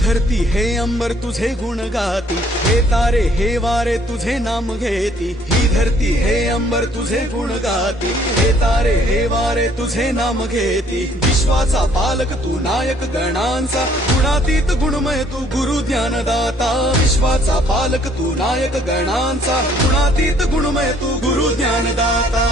धरती हे अंबर तुझे गुण गाती, हे तारे हे वारे तुझे नाम घेती। ही धरती हे अंबर तुझे गुण गाती, हे तारे हे वारे तुझे नाम घेती। विश्वाचा पालक तू नायक गणांचा, गुणातीत गुणमय तू गुरु ज्ञानदाता। विश्वाचा पालक तू नायक गणांचा, गुणातीत गुणमय तू गुरु ज्ञानदाता।